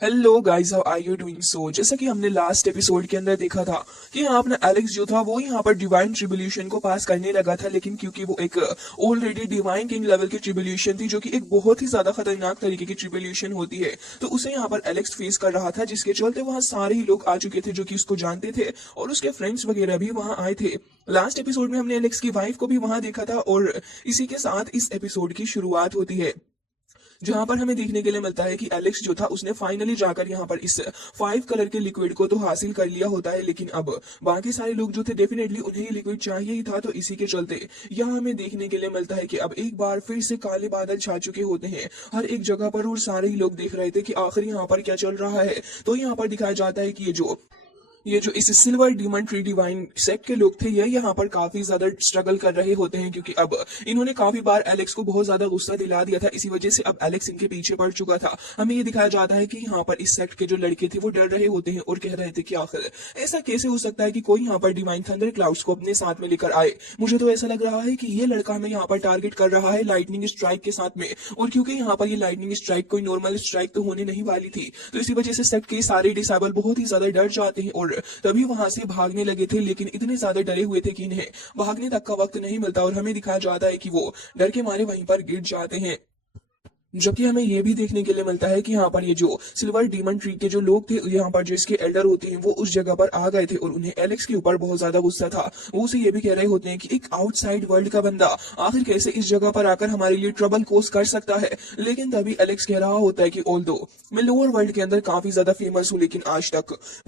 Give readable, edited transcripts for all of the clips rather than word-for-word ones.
Hello guys, how are you doing? So जैसा कि हमने लास्ट एपिसोड के अंदर देखा था कि यहाँ अपना एलेक्स जो था वो यहाँ पर डिवाइन ट्रिब्यूलेशन को पास करने लगा था, लेकिन क्योंकि वो एक ऑलरेडी डिवाइन किंग लेवल की ट्रिब्यूलेशन थी जो कि एक बहुत ही ज्यादा खतरनाक तरीके की ट्रिब्यूलेशन होती है, तो उसे यहाँ पर एलेक्स फेस कर रहा था, जिसके चलते वहां सारे ही लोग आ चुके थे जो कि उसको जानते थे और उसके फ्रेंड्स वगैरह भी वहां आए थे। लास्ट एपिसोड में हमने एलेक्स की वाइफ को भी वहां देखा था और इसी के साथ इस एपिसोड की शुरुआत होती है, जहां पर हमें देखने के लिए मिलता है कि एलेक्स जो था उसने फाइनली जाकर यहाँ पर इस 5 कलर के लिक्विड को तो हासिल कर लिया होता है, लेकिन अब बाकी सारे लोग जो थे डेफिनेटली उन्हें ये लिक्विड चाहिए ही था, तो इसी के चलते यहाँ हमें देखने के लिए मिलता है कि अब एक बार फिर से काले बादल छा चुके होते हैं हर एक जगह पर और सारे ही लोग देख रहे थे कि आखिर यहाँ पर क्या चल रहा है। तो यहाँ पर दिखाया जाता है कि ये जो इस silver demon tree divine sect के लोग थे, ये यहाँ पर काफी ज्यादा स्ट्रगल कर रहे होते हैं, क्योंकि अब इन्होंने काफी बार एलेक्स को बहुत ज्यादा गुस्सा दिला दिया था। इसी वजह से अब एलेक्स इनके पीछे पड़ चुका था। हमें ये दिखाया जाता है कि यहाँ पर इस सेक्ट के जो लड़के थे वो डर रहे होते हैं और कह रहे थे कि आखिर ऐसा कैसे हो सकता है कि कोई यहाँ पर डिवाइन थंडर क्लाउड्स को अपने साथ में लेकर आए। मुझे तो ऐसा लग रहा है कि ये लड़का हमें यहाँ पर टारगेट कर रहा है लाइटनिंग स्ट्राइक के साथ में, और क्योंकि यहाँ पर ये लाइटनिंग स्ट्राइक कोई नॉर्मल स्ट्राइक तो होने नहीं वाली थी, तो इसी वजह से सेक्ट के सारे डिसेबल बहुत ही ज्यादा डर जाते हैं और तभी वहां से भागने लगे थे, लेकिन इतने ज्यादा डरे हुए थे कि इन्हें भागने तक का वक्त नहीं मिलता और हमें दिखाया जाता है कि वो डर के मारे वहीं पर गिर जाते हैं। जबकि हमें यह भी देखने के लिए मिलता है कि यहाँ पर ये जो सिल्वर डीमन ट्री के जो लोग थे, यहाँ पर जो इसके एल्डर होते हैं, वो उस जगह पर आ गए थे और उन्हें एलेक्स के ऊपर बहुत ज्यादा गुस्सा था। वो उसे ये भी कह रहे होते हैं कि एक आउटसाइड वर्ल्ड का बंदा आखिर कैसे इस जगह पर आकर हमारे लिए ट्रबल कोस कर सकता है। लेकिन तभी एलेक्स कह रहा होता है कि ऑल्दो मैं लोअर वर्ल्ड के अंदर काफी ज्यादा फेमस हूँ, लेकिन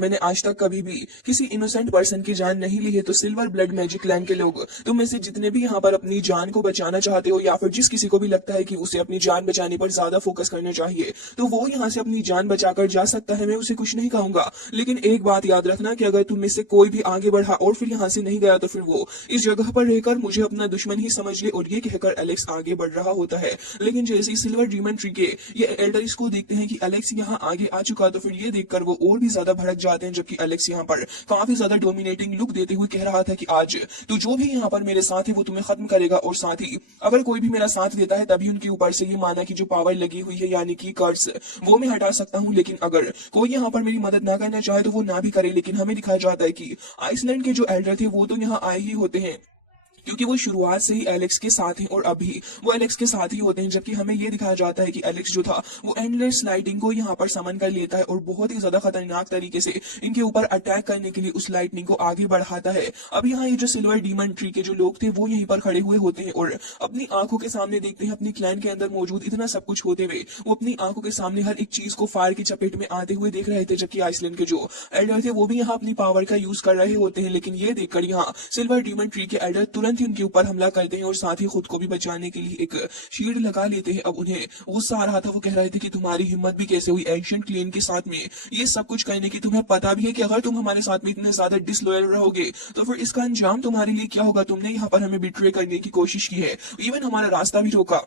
मैंने आज तक कभी भी किसी इनोसेंट पर्सन की जान नहीं ली है। तो सिल्वर ब्लड मैजिक लैंड के लोग, तुम में से जितने भी यहाँ पर अपनी जान को बचाना चाहते हो या फिर जिस किसी को भी लगता है कि उसे अपनी जान बचाने पर ज्यादा फोकस करना चाहिए, तो वो यहाँ से अपनी जान बचाकर जा सकता है, मैं उसे कुछ नहीं कहूंगा। लेकिन एक बात याद रखना कि अगर तुम में से कोई भी आगे बढ़ा और फिर यहाँ से नहीं गया, तो फिर वो इस जगह पर रहकर मुझे अपना दुश्मन ही समझ ले। और ये कहकर एलेक्स आगे बढ़ रहा होता है, लेकिन जैसे ही सिल्वर डीमन ट्री के ये एल्डर इसको देखते हैं कि एलेक्स यहाँ आगे आ चुका, तो फिर ये देखकर वो और भी ज्यादा भड़क जाते हैं। जबकि एलेक्स यहाँ पर काफी ज्यादा डोमिनेटिंग लुक देते हुए कह रहा था कि आज तो जो भी यहाँ पर मेरे साथ है वो तुम्हें खत्म करेगा, और साथ ही अगर कोई भी मेरा साथ देता है तभी उनके ऊपर से ये माना की जो पावर लगी हुई है यानी कि कर्स, वो मैं हटा सकता हूँ। लेकिन अगर कोई यहाँ पर मेरी मदद ना करना चाहे तो वो ना भी करे। लेकिन हमें दिखाया जाता है कि आइसलैंड के जो एल्डर थे वो तो यहाँ आए ही होते हैं, क्योंकि वो शुरुआत से ही एलेक्स के साथ हैं और अभी वो एलेक्स के साथ ही होते हैं। जबकि हमें ये दिखाया जाता है कि एलेक्स जो था वो एंडलेस लाइटिंग को यहाँ पर समन कर लेता है और बहुत ही ज्यादा खतरनाक तरीके से इनके ऊपर अटैक करने के लिए उस लाइटनिंग को आगे बढ़ाता है। अब यहाँ ये जो सिल्वर डीमन ट्री के जो लोग थे वो यहीं पर खड़े हुए होते हैं और अपनी आंखों के सामने देखते हैं अपनी क्लैन के अंदर मौजूद इतना सब कुछ होते हुए वो अपनी आंखों के सामने हर एक चीज को फायर की चपेट में आते हुए देख रहे थे। जबकि आइसलैंड के जो एल्डर थे वो भी यहाँ अपनी पावर का यूज कर रहे होते हैं, लेकिन ये देखकर यहाँ सिल्वर डीमन ट्री के एल्डर तुरंत ही उनके ऊपर हमला करते हैं और साथ ही खुद को भी बचाने के लिए एक शील्ड लगा लेते हैं। अब उन्हें गुस्सा आ रहा था, वो कह रहे थे कि तुम्हारी हिम्मत भी कैसे हुई एंशिएंट क्लीन के साथ में ये सब कुछ करने की? तुम्हें पता भी है कि अगर तुम हमारे साथ में इतने ज्यादा डिसलॉयल रहोगे तो फिर इसका अंजाम तुम्हारे लिए क्या होगा। तुमने यहाँ पर हमें बिट्रे करने की कोशिश की है, इवन हमारा रास्ता भी रोका।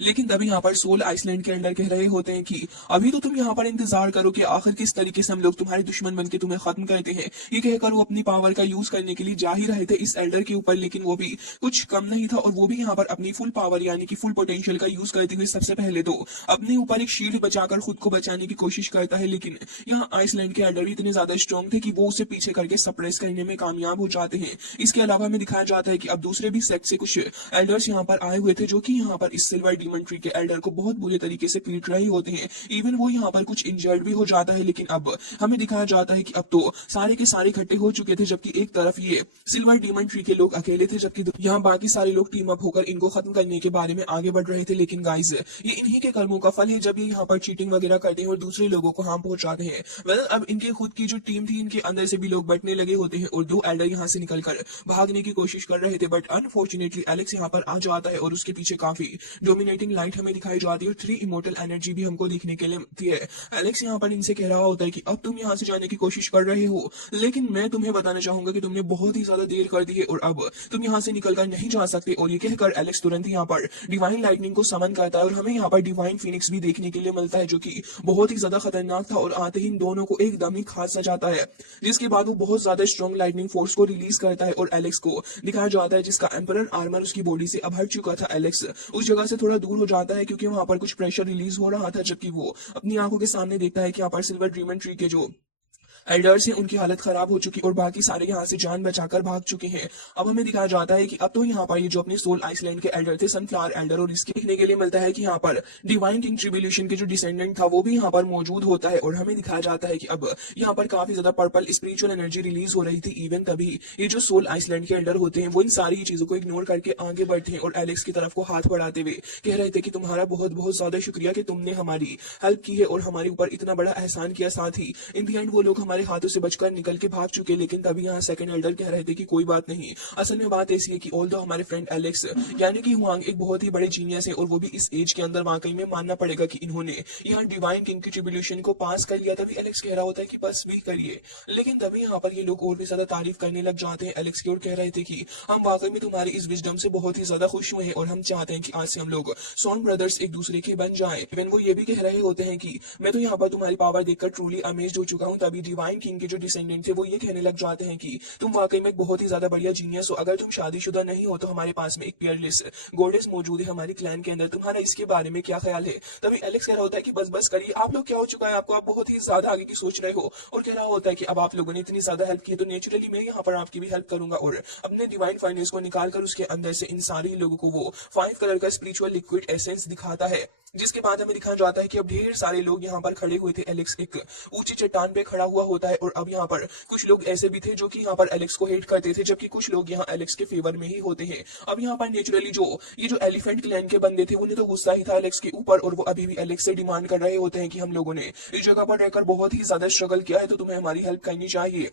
लेकिन तभी यहाँ पर सोल आइसलैंड के अंडर कह रहे होते हैं कि अभी तो तुम यहाँ पर इंतजार करो कि आखिर किस तरीके से हम लोग तुम्हारे दुश्मन बनके तुम्हें खत्म करते हैं। ये कहकर वो अपनी पावर का यूज करने के लिए जा ही रहे थे इस एल्डर के ऊपर, लेकिन वो भी कुछ कम नहीं था और वो भी यहाँ पर अपनी फुल पावर यानी कि फुल पोटेंशियल का यूज करते हुए सबसे पहले तो अपने ऊपर एक शील्ड बचाकर खुद को बचाने की कोशिश करता है। लेकिन यहाँ आइसलैंड के एल्डर इतने ज्यादा स्ट्रॉन्ग थे कि वो उसे पीछे करके सप्रेस करने में कामयाब हो जाते हैं। इसके अलावा हमें दिखाया जाता है कि अब दूसरे भी सेक्ट से कुछ एल्डर्स यहाँ पर आए हुए थे जो कि यहाँ पर इस सिल्वर डीमन ट्री के एल्डर को बहुत बुरे तरीके से पीट रहे होते हैं। इवन वो यहाँ पर कुछ इंजर्ड भी हो जाता है, लेकिन अब हमें दिखाया जाता है कि अब तो सारे के सारे इकट्ठे हो चुके थे। जबकि एक तरफ ये सिल्वर डीमन ट्री के लोग अकेले थे, जबकि यहाँ बाकी सारे लोग टीम अप होकर इनको खत्म करने के बारे में आगे बढ़ रहे थे। लेकिन गाइस, ये इन्हीं के कर्मों का फल है जब ये यहाँ पर चीटिंग वगैरह करते हैं और दूसरे लोगों को हार्म पहुंचाते हैं। वेल, अब इनके खुद की जो टीम थी इनके अंदर से भी लोग बटने लगे होते हैं और दो एल्डर यहाँ से निकलकर भागने की कोशिश कर रहे थे, बट अनफॉर्चुनेटली एलेक्स यहाँ पर आ जाता है और उसके पीछे काफी डोमिनेटिंग लाइट हमें दिखाई जाती है और 3 इमोर्टल एनर्जी भी हमको देखने के लिए मिलती है। एलेक्स यहाँ पर इनसे कह रहा होता है कि अब तुम यहाँ से जाने की कोशिश कर रहे हो, लेकिन मैं तुम्हें बताना चाहूंगा कि तुमने बहुत ही ज्यादा देर कर दी है और अब तुम यहाँ से निकलकर नहीं जा सकते। और ये कहकर एलेक्स तुरंत यहाँ पर डिवाइन लाइटनिंग को समन करता है और हमें यहाँ पर डिवाइन फिनिक्स भी देखने के लिए मिलता है, जो कि बहुत ही ज्यादा खतरनाक था और आते ही इन दोनों को एकदम ही खास सा जाता है। जिसके बाद वो बहुत ज्यादा स्ट्रॉन्ग लाइटनिंग फोर्स को रिलीज करता है और एलेक्स को दिखाया जाता है जिसका एम्परर आर्मर उसकी बॉडी से अब हट चुका था। एलेक्स उस जगह से थोड़ा दूर हो जाता है क्योंकि वहां पर कुछ प्रेशर रिलीज हो रहा था, जबकि वो अपनी आंखों के सामने देखता है कि यहाँ पर सिल्वर ड्रीमन ट्री के जो एल्डर्स हैं उनकी हालत खराब हो चुकी और बाकी सारे यहाँ से जान बचाकर भाग चुके हैं। अब हमें दिखाया जाता है कि अब तो यहाँ पर ये जो अपने सोल आइसलैंड के एल्डर थे, सनफ्लावर एल्डर, और इसके देखने के लिए मिलता है कि यहाँ पर डिवाइन किंग ट्रिब्यूलेशन के जो डिसेंडेंट था वो भी यहाँ पर मौजूद होता है। और हमें दिखाया जाता है कि अब यहाँ पर काफी ज्यादा पर्पल स्पिरिचुअल एनर्जी रिलीज हो रही थी। इवन तभी ये जो सोल आइसलैंड के एल्डर होते हैं वो इन सारी ही चीजों को इग्नोर करके आगे बढ़ते हैं और एलेक्स की तरफ को हाथ बढ़ाते हुए कह रहे थे कि तुम्हारा बहुत बहुत ज्यादा शुक्रिया कि तुमने हमारी हेल्प की है और हमारे ऊपर इतना बड़ा एहसान किया। साथ ही इन दी एंड वो लोग हमारे हाथों से बचकर निकल के भाग चुके। लेकिन तभी यहाँ सेकंड एल्डर कह रहे थे कि कोई बात नहीं, असल में बात ऐसी है कि ऑल्दो हमारे फ्रेंड एलेक्स यानी कि हुआंग एक बहुत ही बड़े जीनियस है और वो भी इस एज के अंदर वाकई में मानना पड़ेगा कि इन्होंने यहाँ डिवाइन किंग की ट्रिब्यूलेशन को पास कर लिया। तभी एलेक्स कह रहा होता है कि बस भी करिए, लेकिन तभी यहाँ पर ये लोग और भी ज्यादा तारीफ करने लग जाते हैं एलेक्स की और कह रहे थे कि हम वाकई में तुम्हारी इस विजडम से बहुत ही ज्यादा खुश हुए हैं और हम चाहते हैं कि आज से हम लोग सॉन ब्रदर्स एक दूसरे के बन जाएं। इवन वो ये भी कह रहे होते हैं कि मैं तो यहाँ पर तुम्हारी पावर देखकर ट्रूली अमेज्ड हो चुका हूँ। तभी डिवाइन किंग के जो डिसेंडेंट थे वो ये कहने लग जाते हैं कि तुम वाकई में बहुत ही ज्यादा बढ़िया जीनियस हो। अगर तुम शादीशुदा नहीं हो तो हमारे पास में एक पियरलेस गोडेस मौजूद है हमारी क्लैन के अंदर, तुम्हारा इसके बारे में क्या ख्याल है। तभी एलेक्स कह रहा होता है कि बस बस करिए, आप लोग क्या हो चुका है आपको, आप बहुत ही ज्यादा आगे की सोच रहे हो। और कह रहा होता है कि अब आप लोगों ने इतनी ज्यादा हेल्प की तो नेचुरली मैं यहाँ पर आपकी भी हेल्प करूंगा और अपने डिवाइन फाइनेंस को निकाल कर उसके अंदर से इन सारे लोगों को वो 5 कलर का स्पिरिचुअल लिक्विड एसेंस दिखाता है। जिसके बाद हमें दिखाया जाता है कि अब ढेर सारे लोग यहाँ पर खड़े हुए थे। एलेक्स एक ऊंची चट्टान पे खड़ा हुआ होता है और अब यहाँ पर कुछ लोग ऐसे भी थे जो कि यहाँ पर एलेक्स को हेट करते थे, जबकि कुछ लोग यहाँ एलेक्स के फेवर में ही होते हैं। अब यहाँ पर नेचुरली ये जो एलिफेंट क्लैन के बंदे थे उन्हें तो गुस्सा ही था एलेक्स के ऊपर और वो अभी भी एलेक्स से डिमांड कर रहे होते हैं कि हम लोगों ने इस जगह पर रहकर बहुत ही ज्यादा स्ट्रगल किया है तो तुम्हें हमारी हेल्प करनी चाहिए।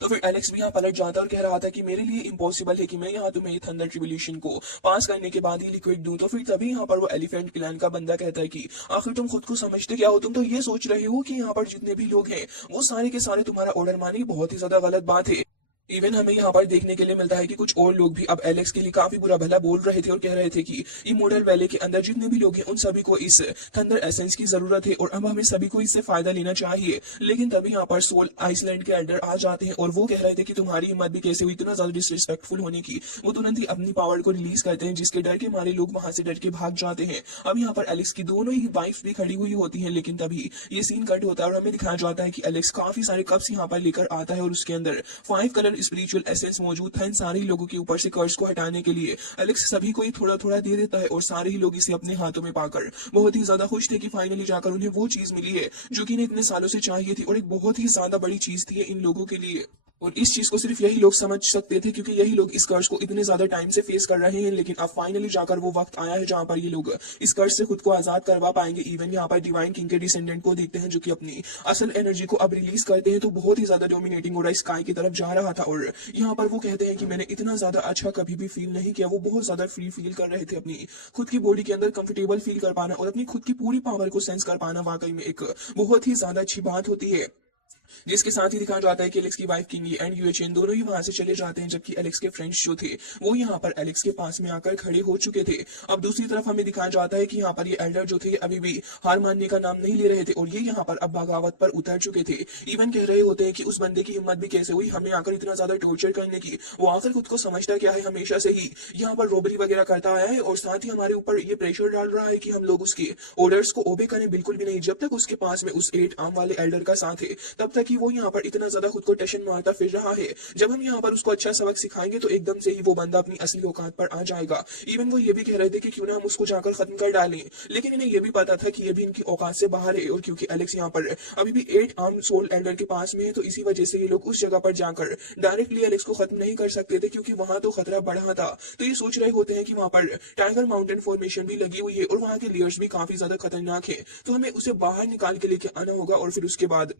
तो फिर एलेक्स भी यहाँ पलट जाता है और कह रहा था कि मेरे लिए इम्पॉसिबल है कि मैं यहाँ तुम्हें ये थंडर ट्रिब्यूलेशन को पास करने के बाद ही लिक्विड दूं। तो फिर तभी यहाँ पर वो एलिफेंट क्लैन का बंदा कहता है कि आखिर तुम खुद को समझते क्या हो, तुम तो ये सोच रहे हो कि यहाँ पर जितने भी लोग हैं वो सारे के सारे तुम्हारा ऑर्डर माने, बहुत ही ज्यादा गलत बात है। इवन हमें यहाँ पर देखने के लिए मिलता है कि कुछ और लोग भी अब एलेक्स के लिए काफी बुरा भला बोल रहे थे और कह रहे थे कि ये मॉडल वैले के अंदर जितने भी लोग हैं उन सभी को इस थंडर एसेंस की जरूरत है और अब हमें सभी को इससे फायदा लेना चाहिए। लेकिन तभी यहाँ पर सोल आइसलैंड के एल्डर आ जाते हैं और वो कह रहे थे कि तुम्हारी हिम्मत भी कैसे हुई इतना ज्यादा डिसरिस्पेक्टफुल होने की। वो तुरंत ही अपनी पावर को रिलीज करते हैं जिसके डर के मारे लोग वहां से डर के भाग जाते हैं। अब यहाँ पर एलेक्स की दोनों ही वाइफ भी खड़ी हुई होती है, लेकिन तभी ये सीन कट होता है और हमें दिखाया जाता है कि एलेक्स काफी सारे कप्स यहाँ पर लेकर आता है और उसके अंदर 5 कलर स्पिरिचुअल एसेंस मौजूद था इन सारे लोगों के ऊपर से कर्ज को हटाने के लिए। एलेक्स सभी को ही थोड़ा थोड़ा दे देता है और सारे ही लोग इसे अपने हाथों में पाकर बहुत ही ज्यादा खुश थे कि फाइनली जाकर उन्हें वो चीज मिली है जो कि इन्हें इतने सालों से चाहिए थी और एक बहुत ही ज्यादा बड़ी चीज थी इन लोगों के लिए। और इस चीज को सिर्फ यही लोग समझ सकते थे क्योंकि यही लोग इस कर्ज को इतने ज्यादा टाइम से फेस कर रहे हैं। लेकिन अब फाइनली जाकर वो वक्त आया है जहां पर ये लोग इस कर्ज से खुद को आजाद करवा पाएंगे। इवन यहाँ पर डिवाइन किंग के डिसेंडेंट को देखते हैं जो कि अपनी असल एनर्जी को अब रिलीज करते हैं, तो बहुत ही ज्यादा डोमिनेटिंग हो रहा है, स्काई की तरफ जा रहा था। और यहाँ पर वो कहते हैं कि मैंने इतना ज्यादा अच्छा कभी भी फील नहीं किया। वो बहुत ज्यादा फ्री फील कर रहे थे, अपनी खुद की बॉडी के अंदर कंफर्टेबल फील कर पाना और अपनी खुद की पूरी पावर को सेंस कर पाना वाकई में एक बहुत ही ज्यादा अच्छी बात होती है। जिसके साथ ही दिखाया जाता है कि एलेक्स की वाइफ किंगी एंड यूएचएन दोनों ही वहां से चले जाते हैं, जबकि एलेक्स के फ्रेंड्स जो थे वो यहाँ पर एलेक्स के पास में आकर खड़े हो चुके थे। अब दूसरी तरफ हमें दिखाया जाता है कि यहाँ पर ये एल्डर जो थे अभी भी हार मानने का नाम नहीं ले रहे थे और ये यहाँ पर अब बगावत पर उतर चुके थे। इवन कह रहे होते हैं कि उस बंदे की हिम्मत भी कैसे हुई हमें आकर इतना ज्यादा टॉर्चर करने की। वो आकर खुद को समझता क्या है, हमेशा से ही यहाँ पर रॉबरी वगैरह करता आया है और साथ ही हमारे ऊपर ये प्रेशर डाल रहा है कि हम लोग उसके ऑर्डर्स को ओबे करें। बिल्कुल भी नहीं, जब तक उसके पास में उस 8 आर्म वाले एल्डर का साथ है तब तक ही वो यहाँ पर इतना ज्यादा खुद को टेंशन मारता फिर रहा है। जब हम यहाँ पर उसको अच्छा सबक सिखाएंगे तो एकदम से ही वो बंदा अपनी असली औकात पर आ जाएगा। इवन वो ये भी कह रहे थे कि क्यों ना हम उसको जाकर खत्म कर डालें, लेकिन इन्हें ये भी पता था कि ये भी इनकी औकात से बाहर है। और क्योंकि एलेक्स यहाँ पर अभी भी 8 आर्म सोल एल्डर के पास में है तो इसी वजह से ये लोग उस जगह पर जाकर डायरेक्टली एलेक्स को खत्म नहीं कर सकते थे, क्योंकि वहां तो खतरा बढ़ा था। तो ये सोच रहे होते हैं कि वहां पर टाइगर माउंटेन फॉर्मेशन भी लगी हुई है और वहां के लेयर्स भी काफी ज्यादा खतरनाक है, तो हमें उसे बाहर निकाल के लेके आना होगा और फिर उसके बाद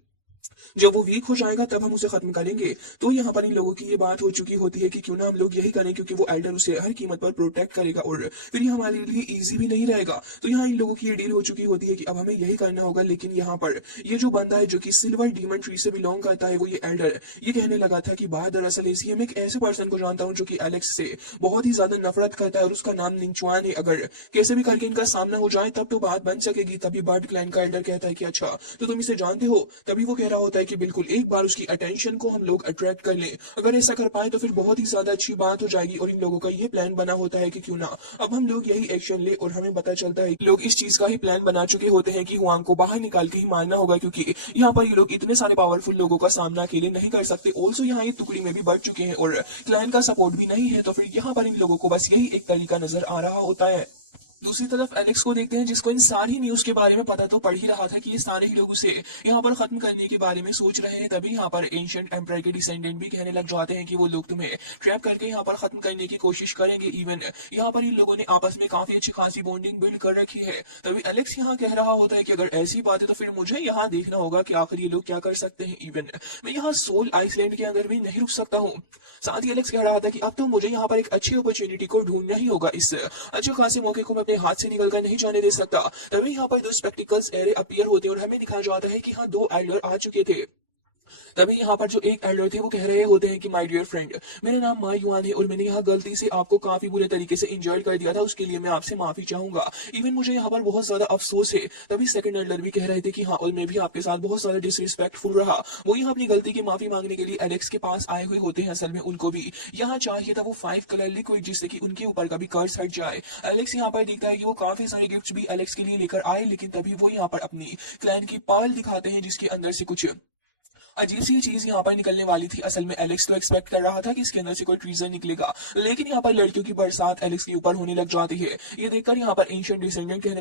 जब वो वीक हो जाएगा तब हम उसे खत्म करेंगे। तो यहाँ पर इन लोगों की ये बात हो चुकी होती है कि क्यों ना हम लोग यही करें, क्योंकि वो एल्डर उसे हर कीमत पर प्रोटेक्ट करेगा और फिर ये हमारे लिए इजी भी नहीं रहेगा। तो यहाँ इन लोगों की ये डील हो चुकी होती है कि अब हमें यही करना होगा। लेकिन यहाँ पर ये जो बंदा है जो कि सिल्वर डीमन ट्री से बिलोंग करता है, वो ये एल्डर ये कहने लगा था कि बात दरअसल ऐसी है, मैं एक ऐसे पर्सन को जानता हूँ जो कि एलेक्स से बहुत ही ज्यादा नफरत करता है और उसका नाम निंगचुआन है। अगर कैसे भी करके इनका सामना हो जाए तब तो बात बन सकेगी। तभी बर्ड क्लैन का एल्डर कहता है कि अच्छा तो तुम इसे जानते हो। तभी वो कह कह रहा होता है कि बिल्कुल एक बार उसकी अटेंशन को हम लोग अट्रैक्ट कर लें, अगर ऐसा कर पाए तो फिर बहुत ही ज्यादा अच्छी बात हो जाएगी। और इन लोगों का ये प्लान बना होता है कि क्यों ना अब हम लोग यही एक्शन ले, और हमें पता चलता है कि लोग इस चीज का ही प्लान बना चुके होते हैं कि हुआंग को बाहर निकाल के ही मारना होगा, क्योंकि यहाँ पर ये लोग इतने सारे पावरफुल लोगों का सामना अकेले नहीं कर सकते। ऑल्सो यहाँ ये टुकड़ी में भी बढ़ चुके हैं और क्लैन का सपोर्ट भी नहीं है, तो फिर यहाँ पर इन लोगों को बस यही एक तरीका नजर आ रहा होता है। दूसरी तरफ एलेक्स को देखते हैं, जिसको इन सारी न्यूज के बारे में पता तो पड़ ही रहा था कि ये सारे ही लोग उसे यहाँ पर खत्म करने के बारे में सोच रहे हैं। तभी यहाँ पर एंशिएंट एम्पायर के डिसेंडेंट भी कहने लग जाते हैं कि वो लोग तुम्हें ट्रैप करके यहाँ पर खत्म करने की कोशिश करेंगे। इवन यहाँ पर इन लोगों ने आपस में काफी अच्छी खासी बॉन्डिंग बिल्ड कर रखी है। तभी एलेक्स यहाँ कह रहा होता है कि अगर ऐसी बात है तो फिर मुझे यहाँ देखना होगा कि आखिर ये लोग क्या कर सकते हैं। इवन मैं यहाँ सोल आइसलैंड के अंदर भी नहीं रुक सकता हूँ। साथ ही एलेक्स कह रहा था कि अब तो मुझे यहाँ पर एक अच्छी अपॉर्चुनिटी को ढूंढना ही होगा, इस अच्छे खासे मौके को मैं अपने हाथ से निकल कर नहीं जाने दे सकता। तभी यहाँ पर दो स्पेक्टिकल्स एरे अपीयर होते हैं और हमें दिखाया जाता है कि हाँ, दो एल्डर आ चुके थे। तभी यहाँ पर जो एक एल्डर थे वो कह रहे होते हैं कि माय डियर फ्रेंड, मेरा नाम मा युआन है और मैंने यहाँ गलती से आपको काफी बुरे तरीके से इंजर्ड कर दिया था, उसके लिए मैं आपसे माफी चाहूंगा। इवन मुझे यहाँ पर बहुत ज्यादा अफसोस है। तभी सेकंड एल्डर भी कह रहे थे कि हाँ, और मैं भी आपके साथ बहुत ज्यादा डिसरिस्पेक्टफुल रहा। वो यहाँ अपनी गलती की माफी मांगने के लिए एलेक्स के पास आए हुए होते हैं। असल में उनको भी यहाँ चाहिए था वो 5 कलर लिक्विड, जिससे कि उनके ऊपर का भी कर्ज हट जाए। एलेक्स यहाँ पर दिखता है कि वो काफी सारे गिफ्ट भी एलेक्स के लिए लेकर आए, लेकिन तभी वो यहाँ पर अपनी क्लैन की पाल दिखाते हैं, जिसके अंदर से कुछ अजीब सी चीज यहाँ पर निकलने वाली थी। असल में एलेक्स तो एक्सपेक्ट कर रहा था कि इसके अंदर से कोई ट्रीजन निकलेगा, लेकिन यहाँ पर लड़कियों की बरसात एलेक्स के ऊपर होने लग जाती है। ये देखकर यहाँ पर एंशिएंट डिसेंडेंट कहने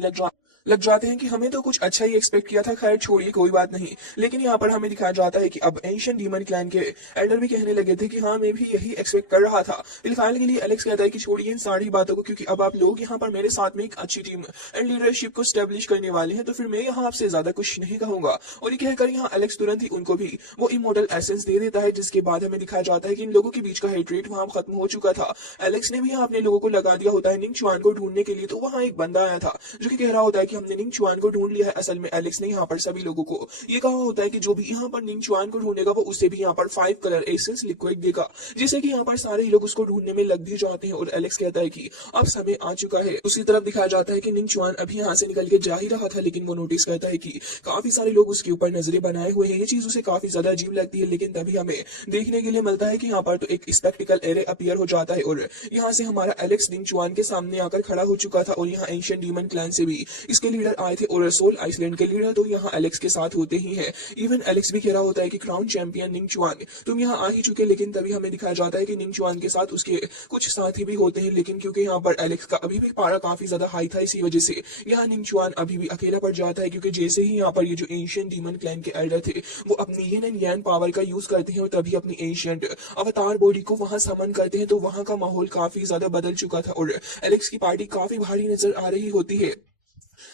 लग जाते हैं कि हमें तो कुछ अच्छा ही एक्सपेक्ट किया था, खैर छोड़िए कोई बात नहीं। लेकिन यहाँ पर हमें दिखाया जाता है कि अब एंशिएंट डीमन क्लैन के एल्डर भी कहने लगे थे कि हाँ, मैं भी यही एक्सपेक्ट कर रहा था। फिलहाल के लिए एलेक्स कहता है कि छोड़िए इन सारी बातों को, क्योंकि अब आप लोग यहाँ पर मेरे साथ में एक अच्छी टीम एंड लीडरशिप को स्टेब्लिश करने वाले हैं, तो फिर मैं यहाँ आपसे ज्यादा कुछ नहीं कहूंगा। और ये कहकर यहाँ एलेक्स तुरंत ही उनको भी वो इमोर्टल एसेंस दे देता है, जिसके बाद हमें दिखाया जाता है कि इन लोगों के बीच का हेट्रेट वहां खत्म हो चुका था। एलेक्स ने भी यहाँ अपने लोगों को लगा दिया होता है निंग चुआन को ढूंढने के लिए। तो वहां एक बंदा आया था जो कि कह रहा होता है कि हमने निंग चुआन को ढूंढ लिया है। असल में एलेक्स ने यहाँ पर सभी लोगों को ये कहा होता है कि जो भी यहाँ पर निंग चुआन को ढूंढेगा वो उसे भी यहाँ पर 5 कलर एसेंस लिक्विड देगा, जिससे कि यहाँ पर सारे ही लोग उसको ढूंढने में लग भी जाते हैं। और एलेक्स कहता है कि अब समय आ चुका है। दूसरी तरफ दिखाया जाता है कि निंग चुआन अभी यहाँ से निकल के जा ही रहा था, लेकिन वो नोटिस करता है कि काफी सारे लोग उसके ऊपर नजरें बनाए हुए हैं। ये चीज उसे काफी ज्यादा अजीब लगती है, लेकिन तभी हमें देखने के लिए मिलता है कि यहाँ पर तो एक स्पेक्टिकल एरे अपीयर हो जाता है और यहाँ से हमारा एलेक्स निंग चुआन के सामने आकर खड़ा हो चुका था। और यहाँ एंशिएंट डीमन क्लैन से भी इसके लीडर आए थे और सोल आइसलैंड के लीडर तो यहाँ एलेक्स के साथ होते ही हैं। इवन एलेक्स भी कह रहा होता है कि क्राउन चैंपियन निंग चुआन, तुम यहाँ आ ही चुके। लेकिन तभी हमें दिखाया जाता है कि निंग चुआन के साथ उसके कुछ साथी भी होते हैं, लेकिन क्योंकि यहाँ पर एलेक्स का अभी भी पारा काफी ज्यादा हाई था, इसी वजह से यहाँ निंग चुआन अभी भी अकेला पड़ जाता है। क्योंकि जैसे ही यहाँ पर ये जो एंशिएंट डीमन क्लैन के एल्डर थे वो अपनी यिन एंड यांग पावर का यूज करते हैं और तभी अपनी एंशिएंट अवतार बॉडी को वहां समन करते हैं, तो वहां का माहौल काफी ज्यादा बदल चुका था और एलेक्स की पार्टी काफी भारी नजर आ रही होती है।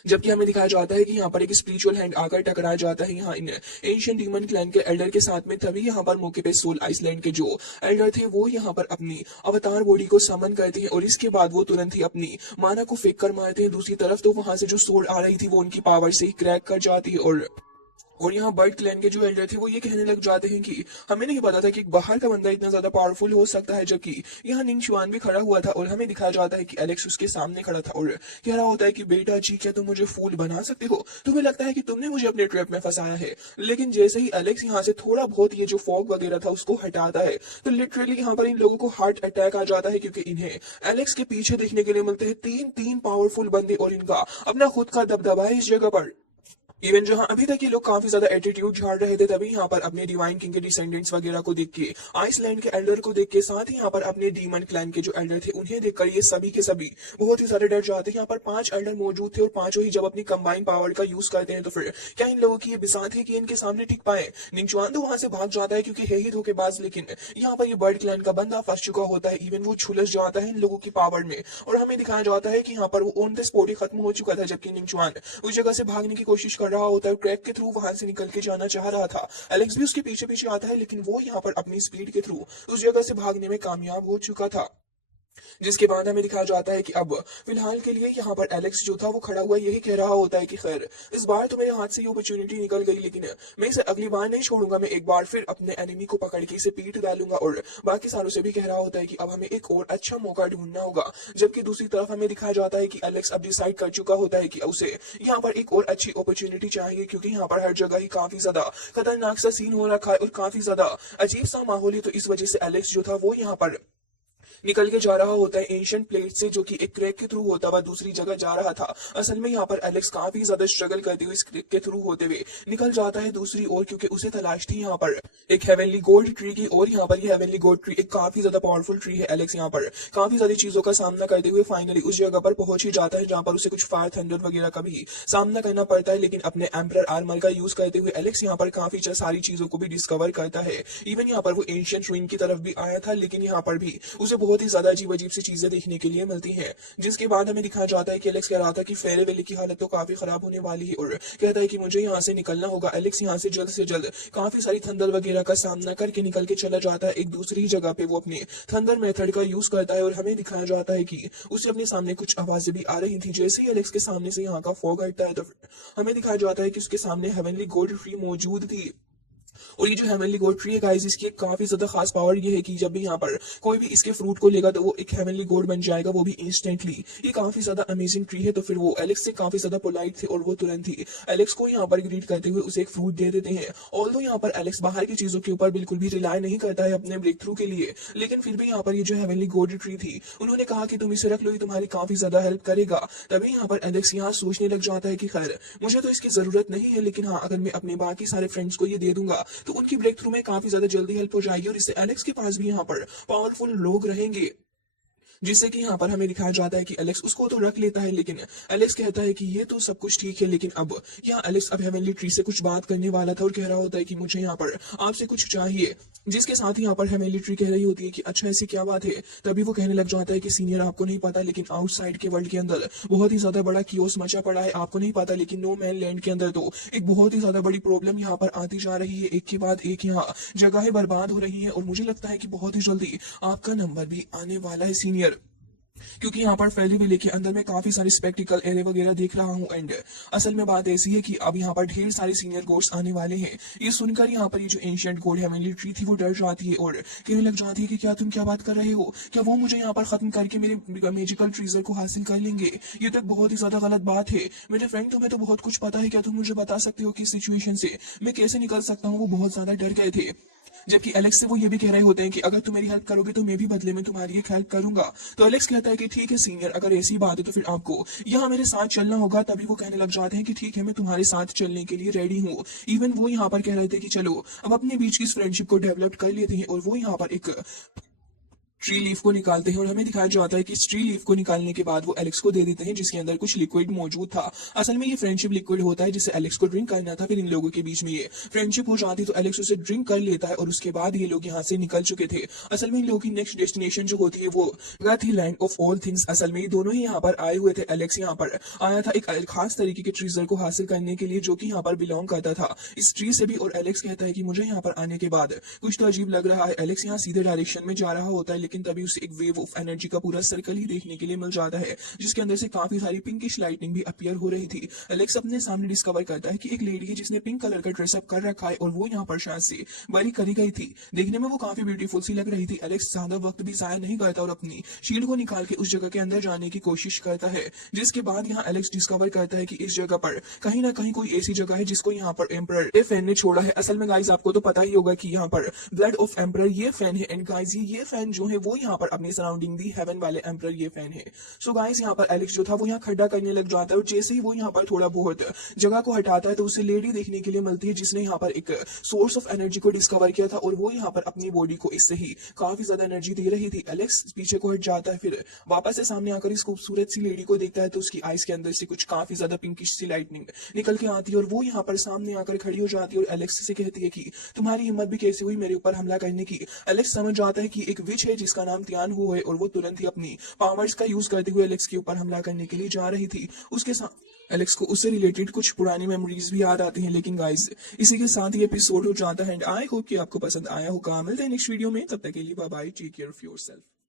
जबकि हमें दिखाया जाता है कि यहाँ पर एक स्पिरिचुअल हैंड आकर टकरा जाता है यहाँ इन एंशिएंट डीमन क्लैन के एल्डर के साथ में। तभी यहाँ पर मौके पे सोल आइसलैंड के जो एल्डर थे वो यहाँ पर अपनी अवतार बॉडी को समन करते हैं और इसके बाद वो तुरंत ही अपनी माना को फेंक कर मारते हैं। दूसरी तरफ तो वहां से जो सोल आ रही थी वो उनकी पावर से ही क्रैक कर जाती है और यहाँ बर्ड क्लैन के जो एल्डर थे वो ये कहने लग जाते हैं कि हमें नहीं पता था कि बाहर का बंदा इतना ज्यादा पावरफुल हो सकता है। जबकि यहाँ निंग चुआन भी खड़ा हुआ था और हमें दिखाया जाता है कि एलेक्स उसके सामने खड़ा था और कह रहा होता है कि बेटा जी, क्या तुम मुझे फूल बना सकते हो? तुम्हें लगता है कि तुमने मुझे अपने ट्रैप में फंसाया है। लेकिन जैसे ही एलेक्स यहाँ से थोड़ा बहुत ये जो फॉग वगैरह था उसको हटाता है तो लिटरली यहाँ पर इन लोगों को हार्ट अटैक आ जाता है, क्योंकि इन्हें एलेक्स के पीछे देखने के लिए मिलते हैं तीन पावरफुल बंदे और इनका अपना खुद का दबदबा है इस जगह पर। इवन जहां अभी तक ये लोग काफी ज्यादा एटीट्यूड झाड़ रहे थे, तभी यहाँ पर अपने डिवाइन किंग के डिसेंडेंट्स वगैरह को देख के, आइसलैंड के एल्डर को देख के, साथ ही यहाँ पर अपने डीमन क्लैन के जो एल्डर थे उन्हें देखकर ये सभी के सभी बहुत ही ज्यादा डर जाते हैं। यहाँ पर 5 एल्डर मौजूद थे और पांचों ही जब अपनी कंबाइन पावर का यूज करते हैं तो फिर क्या इन लोगों की ये बिसात है कि इनके सामने टिक पाए? निंगचुआन तो वहां से भाग जाता है क्योंकि है ही धोखेबाज, लेकिन यहाँ पर ये बर्ड क्लैन का बंदा फंस चुका होता है। इवन वो छुलस जाता है इन लोगों की पावर में और हमें दिखाया जाता है कि यहाँ पर वो ऑन द स्पॉट ही खत्म हो चुका था। जबकि निंगचुआन उस जगह से भागने की कोशिश कर रहा होता है, क्रैक थ्रू वहां से निकल के जाना चाह रहा था। एलेक्स भी उसके पीछे पीछे आता है, लेकिन वो यहाँ पर अपनी स्पीड के थ्रू उस जगह से भागने में कामयाब हो चुका था। जिसके बाद हमें दिखाया जाता है कि अब फिलहाल के लिए यहाँ पर एलेक्स जो था वो खड़ा हुआ यही कह रहा होता है कि खैर इस बार तो मेरे हाथ से ये अपॉर्चुनिटी निकल गई, लेकिन मैं इसे अगली बार नहीं छोड़ूंगा, मैं एक बार फिर अपने एनिमी को पकड़ के इसे पीट डालूंगा। और बाकी सारों से भी कह रहा होता है कि अब हमें एक और अच्छा मौका ढूंढना होगा। जबकि दूसरी तरफ हमें दिखाया जाता है कि एलेक्स अब डिसाइड कर चुका होता है कि उसे यहाँ पर एक और अच्छी अपॉर्चुनिटी चाहिए, क्योंकि यहाँ पर हर जगह ही काफी ज्यादा खतरनाक सा सीन हो रखा है और काफी ज्यादा अजीब सा माहौल है। तो इस वजह से एलेक्स जो था वो यहाँ पर निकल के जा रहा होता है एंशिएंट प्लेट से, जो कि एक क्रैक के थ्रू होता हुआ दूसरी जगह जा रहा था। असल में यहाँ पर एलेक्स काफी ज्यादा स्ट्रगल करते हुए इस क्रैक के थ्रू होते हुए निकल जाता है दूसरी ओर, क्योंकि उसे तलाश थी यहाँ पर एक हेवनली गोल्ड ट्री की। और यहाँ पर ये हेवनली गोल्ड ट्री एक काफी ज्यादा पावरफुल ट्री है। एलेक्स यहाँ पर काफी सारी चीजों का सामना करते हुए फाइनली उस जगह पर पहुंच ही जाता है जहां पर उसे कुछ फायर थंडर वगैरह का भी सामना करना पड़ता है। लेकिन अपने एम्परर आर्मर का यूज करते हुए एलेक्स यहाँ पर काफी सारी चीजों को भी डिस्कवर करता है। इवन यहाँ पर वो एंशिएंट रूइन की तरफ भी आया था, लेकिन यहाँ पर भी उसे बहुत ही ज्यादा अजीब अजीब सी चीजें देखने के लिए मिलती हैं। जिसके बाद हमें दिखाया जाता है कि एलेक्स कह रहा था कि फेरे वेले की हालत तो काफी खराब होने वाली है और कहता है कि मुझे यहाँ से निकलना होगा। एलेक्स यहाँ से जल्द काफी सारी थंडर वगैरह का सामना करके निकल के चला जाता है। एक दूसरी जगह पे वो अपने थंडर मेथड का यूज करता है और हमें दिखाया जाता है कि उसे अपने सामने कुछ आवाजें भी आ रही थी। जैसे ही एलेक्स के सामने से यहाँ का फॉग हटता है तो हमें दिखाया जाता है कि उसके सामने हेवनली गोल्ड ट्री मौजूद थी। और ये जो हेवनली गोल्ड ट्री है गाइस, इसकी एक काफी ज्यादा खास पावर ये है कि जब भी यहाँ पर कोई भी इसके फ्रूट को लेगा तो वो एक हेवनली गोल्ड बन जाएगा, वो भी इंस्टेंटली। ये काफी ज्यादा अमेजिंग ट्री है। तो फिर वो एलेक्स से काफी ज्यादा पोलाइट थे और वो तुरंत ही एलेक्स को यहाँ पर ग्रीट करते हुए उसे एक फ्रूट दे देते हैं। ऑल्दो यहाँ पर एलेक्स बाहर की चीजों के ऊपर बिल्कुल भी रिलाय नहीं करता है अपने ब्रेक थ्रू के लिए, लेकिन फिर भी यहाँ पर ये जो हेवनली गोल्ड ट्री थी उन्होंने कहा कि तुम इसे रख लो, ये तुम्हारी काफी ज्यादा हेल्प करेगा। तभी यहाँ पर एलेक्स यहाँ सोचने लग जाता है कि खैर मुझे तो इसकी जरूरत नहीं है, लेकिन हाँ अगर मैं अपने बाकी सारे फ्रेंड्स को ये दे दूंगा तो उनकी ब्रेक थ्रू में काफी ज्यादा जल्दी हेल्प हो जाएगी और इससे एलेक्स के पास भी यहाँ पर पावरफुल लोग रहेंगे। जिससे कि यहाँ पर हमें दिखाया जाता है कि एलेक्स उसको तो रख लेता है, लेकिन एलेक्स कहता है कि ये तो सब कुछ ठीक है, लेकिन अब यहाँ एलेक्स अब हेवनली ट्री से कुछ बात करने वाला था और कह रहा होता है कि मुझे यहाँ पर आपसे कुछ चाहिए। जिसके साथ ही यहाँ पर हेवनली ट्री कह रही होती है कि अच्छा ऐसी क्या बात है। तभी वो कहने लग जाता है कि सीनियर आपको नहीं पता, लेकिन आउटसाइड के वर्ल्ड के अंदर बहुत ही ज्यादा बड़ा कियोस मचा पड़ा है, आपको नहीं पता, लेकिन नो मैन लैंड के अंदर तो एक बहुत ही ज्यादा बड़ी प्रॉब्लम यहाँ पर आती जा रही है। एक के बाद एक यहाँ जगहें बर्बाद हो रही है और मुझे लगता है कि बहुत ही जल्दी आपका नंबर भी आने वाला है सीनियर, क्योंकि यहाँ पर फैली विले के अंदर मैं काफी सारे स्पेक्टिकल एरे वगैरह देख रहा हूँ। एंड असल में बात ऐसी है कि अब यहाँ पर ढेर सारे सीनियर गोड्स आने वाले हैं। ये सुनकर यहाँ पर ये जो एंशिएंट गोड हेवनली ट्री थी वो डर जाती है और कहने लग जाती है कि क्या तुम क्या बात कर रहे हो, क्या वो मुझे यहाँ पर खत्म करके मेरे मैजिकल ट्रीजर को हासिल कर लेंगे। ये तो एक बहुत ही ज्यादा गलत बात है मेरे फ्रेंड, तुम्हें तो बहुत कुछ पता है, क्या तुम मुझे बता सकते हो कि सिचुएशन से मैं कैसे निकल सकता हूँ। वो बहुत ज्यादा डर गए थे। जबकि एलेक्स से वो ये भी कह रहे होते हैं कि अगर तुम मेरी हेल्प करोगे तो मैं भी बदले में तुम्हारी एक हेल्प करूंगा। तो एलेक्स कहता है कि ठीक है सीनियर, अगर ऐसी बात है तो फिर आपको यहाँ मेरे साथ चलना होगा। तभी वो कहने लग जाते हैं कि ठीक है मैं तुम्हारे साथ चलने के लिए रेडी हूँ। इवन वो यहाँ पर कह रहे थे कि चलो अब अपने बीच की इस फ्रेंडशिप को डेवलप कर लेते हैं। और वो यहाँ पर एक ट्री लीफ को निकालते हैं और हमें दिखाया जाता है कि इस ट्री लीफ को निकालने के बाद वो एलेक्स को दे देते हैं, जिसके अंदर कुछ लिक्विड मौजूद था। असल में ये फ्रेंडशिप लिक्विड होता है जिसे एलेक्स को ड्रिंक करना था। फिर इन लोगों के बीच में ये फ्रेंडशिप हो जाती तो एलेक्स उसे ड्रिंक कर लेता है और उसके बाद ये लोग यहाँ से निकल चुके थे। असल में इन लोगों की नेक्स्ट डेस्टिनेशन जो होती है वो जगह थी लैंड ऑफ ऑल थिंग्स। असल में ये दोनों ही यहाँ पर आए हुए थे। एलेक्स यहाँ पर आया था एक खास तरीके के ट्रीजर को हासिल करने के लिए जो कि यहाँ पर बिलोंग करता था इस ट्री से भी। और एलेक्स कहता है कि मुझे यहाँ पर आने के बाद कुछ तो अजीब लग रहा है। एलेक्स यहाँ सीधे डायरेक्शन में जा रहा होता है, लेकिन तभी उसे एक वेव ऑफ एनर्जी का पूरा सर्कल ही देखने के लिए मिल जाता है, जिसके अंदर से काफी सारी पिंकिश लाइटनिंग भी अपीयर हो रही थी। एलेक्स अपने सामने डिस्कवर करता है कि एक लेडी है जिसने पिंक कलर का ड्रेसअप कर रखा है और वो यहाँ पर शायद से बड़ी करी गई थी। देखने में वो काफी ब्यूटीफुल सी लग रही थी। एलेक्स ज्यादा वक्त भी जाया नहीं करता और अपनी शील्ड को निकाल के उस जगह के अंदर जाने की कोशिश करता है। जिसके बाद यहाँ एलेक्स डिस्कवर करता है कि इस जगह पर कहीं ना कहीं कोई ऐसी जगह है जिसको यहाँ पर एम्परर फैन ने छोड़ा है। असल में गाइज आपको तो पता ही होगा कि यहाँ पर ब्लड ऑफ एम्परर ये फैन है। एंड गाइज ये फैन जो है वो यहाँ पर अपनी सराउंडिंग दी हेवन वाले एम्परर ये फैन है। सो गाइस यहाँ पर एलेक्स जो था वो यहाँ खड्डा करने लग जाता है और जैसे ही वो यहाँ पर थोड़ा बहुत जगह को हटाता है तो उसे लेडी देखने के लिए मिलती है जिसने यहाँ पर एक सोर्स ऑफ एनर्जी को डिस्कवर किया था और वो यहाँ पर अपनी बॉडी को इससे ही काफी ज्यादा एनर्जी दे रही थी। एलेक्स पीछे को हट जाता है, फिर वापस से सामने आकर इस खूबसूरत सी लेडी को देखता है तो उसकी आईज के अंदर से कुछ काफी ज्यादा पिंकिश सी लाइटनिंग निकल के आती है और वो यहाँ पर सामने आकर खड़ी हो जाती है और एलेक्स से कहती है कि तुम्हारी हिम्मत भी कैसे हुई मेरे ऊपर हमला करने की। एलेक्स समझ जाता है कि एक विच है जिसका नाम तियान हु है और वो तुरंत ही अपनी पावर्स का यूज करते हुए एलेक्स के ऊपर हमला करने के लिए जा रही थी। उसके साथ एलेक्स को उससे रिलेटेड कुछ पुरानी मेमोरीज भी याद आती हैं। लेकिन गाइस इसी के साथ ही एपिसोड हो जाता है एंड आई होप कि आपको पसंद आया होगा। मिलते हैं नेक्स्ट वीडियो में, तब तक के लिए bye bye, take care of yourself.